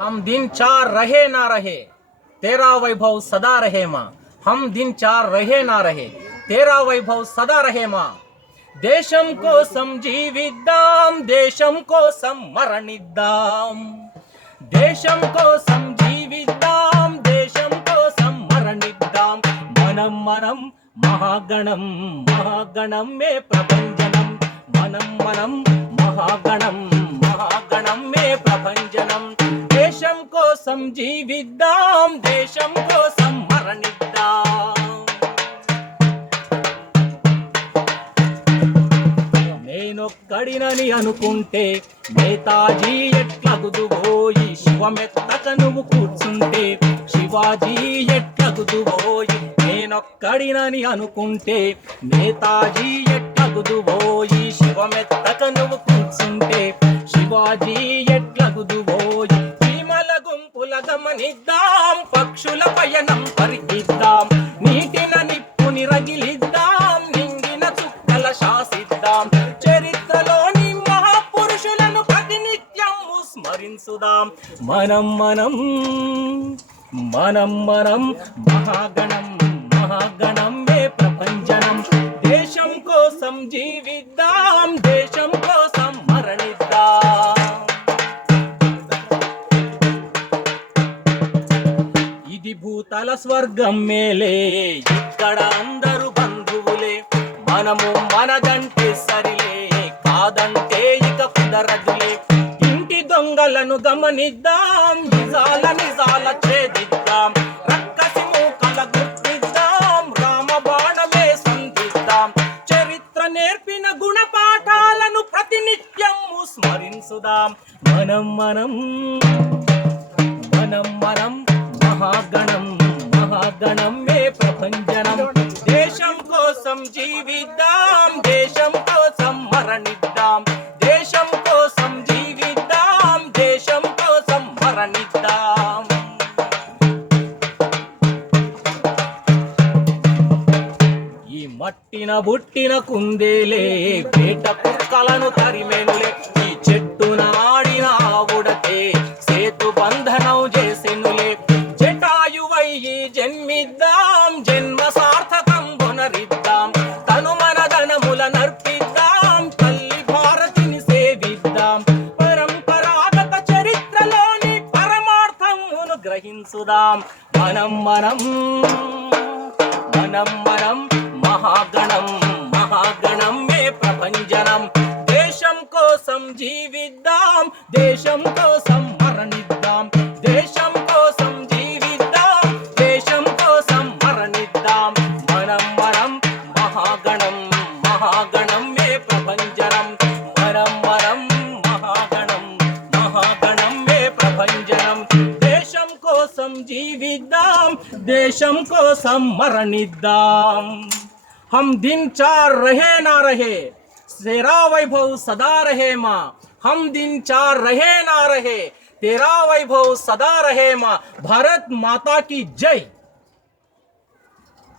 हम दिन चार रहे ना रहे तेरा वैभव सदा रहे माँ। हम दिन चार रहे ना रहे तेरा वैभव सदा रहे माँ। దేశం కోసం జీవిద్దాం, దేశం కోసం మరణిద్దాం, దేశం కోసం జీవిద్దాం, దేశం కోసం మరణిద్దాం। మనం మనం మహాగణం, మహాగణం మే ప్రభంజనం, మనం మనం మహాగణం, మహాగణం మే ప్రభంజనం। దేశం కోసం జీవిద్దాం, దేశం కోసం మరణిద్దాం। నేనొక్కడినని అనుకుంటే నేతాజీ ఎట్లగుదువోయి, శివమెత్తక నువ్వు కూర్చుంటే శివాజీ ఎట్లగుదువోయి। నేనొక్కడినని అనుకుంటే నేతాజీ ఎట్లగుదువోయి, శివమెత్తక నువ్వు కూర్చుంటే శివాజీ ఎట్లగుదువోయి। చీమల గుంపుల గమనిద్దాం, పక్షుల పయనం పరిగిద్దాం, నీటిన నిప్పుని రగిలిద్దాం, నింగిన చుక్కల శాసిద్దాం। చరిత్రలోని మహాపురుషులను ప్రతినిత్యం స్మరించుదాం। మనం మనం మనం మనం మహాగణం, మహాగణం మే ప్రభంజనం। దేశం కోసం జీవిద్దాం, దేశం కోసం మరణిద్దాం। ఇది భూతల స్వర్గం మేలే, ఇక్కడ అందరూ బంధువులే, మనము మనదంటే సరిలే, కాదంటే ఇక కుదరదులే। ఇంటి దొంగలను గమనిద్దాం, నిజాల నిజాల ఛేదిద్దాం, రక్కసి మూకల గుర్తిద్దాం, రామబాణమే సంధిద్దాం। చరిత్ర నేర్పిన గుణపాఠాలను ప్రతినిత్యం స్మరించుదాం। మనం మనం మనం మనం మహాగణం, మహాగణం మే ప్రభంజనం। దేశం కోసం జీవిద్దాం, దేశం కోసం మరణిద్దాం, దేశం కోసం జీవిద్దాం, దేశం కోసం మరణిద్దాం। ఈ మట్టిన బుట్టిన కుందేలే వేట కుక్కలను తరిమెనులే, ఈ చెట్టున ఆడిన ఆవుడతే సేతు బంధనం చేసెనులే। జటాయువై జన్మిద్దాం, జన్మ సార్థకం పునరిద్దాం, తను మన ధనముల నర్పిద్దాం, తల్లి భారతిని సేవిద్దాం। పరంపరాగత చరిత్రలోని పరమార్థమును గ్రహించుదాం। మనం మనం మనం మనం మహాగణం, మహాగణం మే ప్రభంజనం। దేశం కోసం జీవిద్దాం, దేశం కోసం మరణిద్దాం, దేశం కోసం జీవిద్దాం, దేశం కోసం మరణిద్దాం। మనం మనం మహాగణం, మహాగణం మే ప్రభంజనం, మనం మనం మహాగణం, మహాగణం మే ప్రభంజనం। దేశం కోసం జీవిద్దాం, దేశం కోసం మరణిద్దాం। हम दिन चार रहे ना रहे तेरा वैभव सदा रहे माँ। हम दिन चार रहे ना रहे तेरा वैभव सदा रहे माँ। भारत माता की जय।